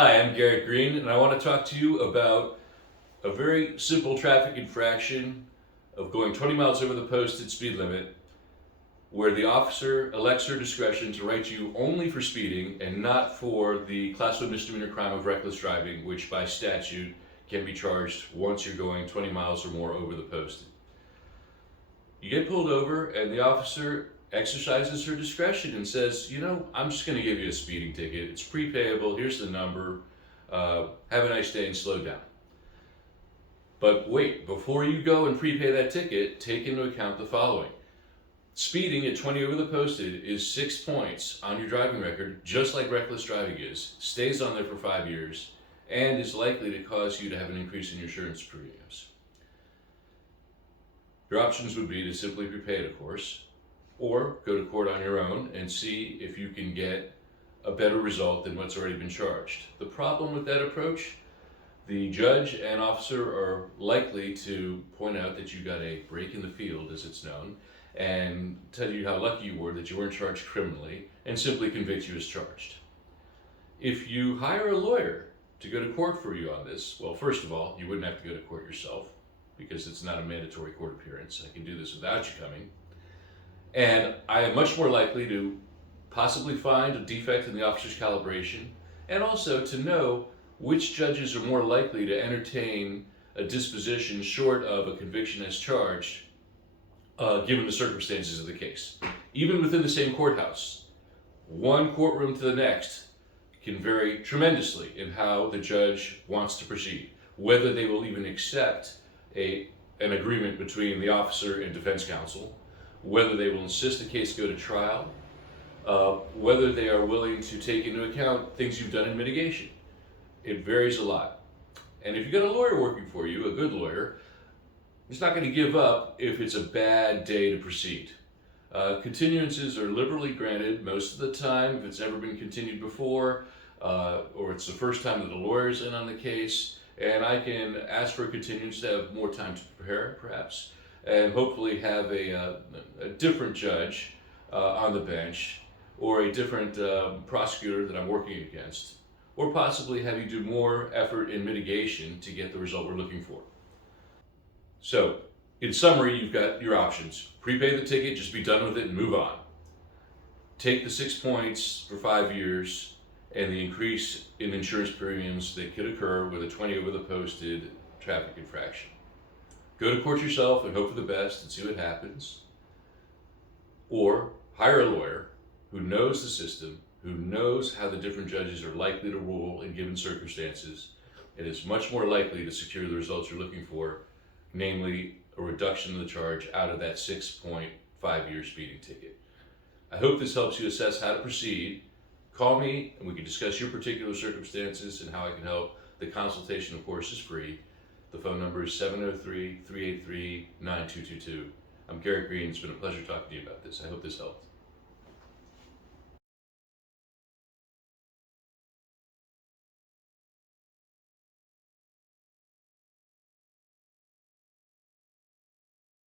Hi, I'm Garrett Green, and I want to talk to you about a very simple traffic infraction of going 20 miles over the posted speed limit, where the officer elects her discretion to write you only for speeding and not for the Class 1 misdemeanor crime of reckless driving, which by statute can be charged once you're going 20 miles or more over the posted. You get pulled over, and the officer exercises her discretion and says, I'm just going to give you a speeding ticket. It's prepayable. Here's the number. Have a nice day and slow down. But wait, before you go and prepay that ticket, take into account the following. Speeding at 20 over the posted is 6 points on your driving record, just like reckless driving is, stays on there for 5 years, and is likely to cause you to have an increase in your insurance premiums. Your options would be to simply prepay it, of course, or go to court on your own and see if you can get a better result than what's already been charged. The problem with that approach, the judge and officer are likely to point out that you got a break in the field, as it's known, and tell you how lucky you were that you weren't charged criminally, and simply convict you as charged. If you hire a lawyer to go to court for you on this, well, first of all, you wouldn't have to go to court yourself, because it's not a mandatory court appearance. I can do this without you coming. And I am much more likely to possibly find a defect in the officer's calibration, and also to know which judges are more likely to entertain a disposition short of a conviction as charged, given the circumstances of the case. Even within the same courthouse, one courtroom to the next can vary tremendously in how the judge wants to proceed, whether they will even accept an agreement between the officer and defense counsel, whether they will insist the case go to trial, whether they are willing to take into account things you've done in mitigation. It varies a lot. And if you've got a lawyer working for you, a good lawyer, he's not going to give up if it's a bad day to proceed. Continuances are liberally granted most of the time if it's never been continued before, or it's the first time that the lawyer's in on the case, and I can ask for a continuance to have more time to prepare, perhaps, and hopefully have a different judge on the bench, or a different prosecutor that I'm working against, or possibly have you do more effort in mitigation to get the result we're looking for. So, in summary, you've got your options. Prepay the ticket, just be done with it and move on. Take the 6 points for 5 years and the increase in insurance premiums that could occur with a 20 over the posted traffic infraction. Go to court yourself and hope for the best and see what happens. Or hire a lawyer who knows the system, who knows how the different judges are likely to rule in given circumstances, and is much more likely to secure the results you're looking for, namely a reduction of the charge out of that 6-point 5-year speeding ticket. I hope this helps you assess how to proceed. Call me and we can discuss your particular circumstances and how I can help. The consultation, of course, is free. The phone number is 703-383-9222. I'm Garrett Green. It's been a pleasure talking to you about this. I hope this helped.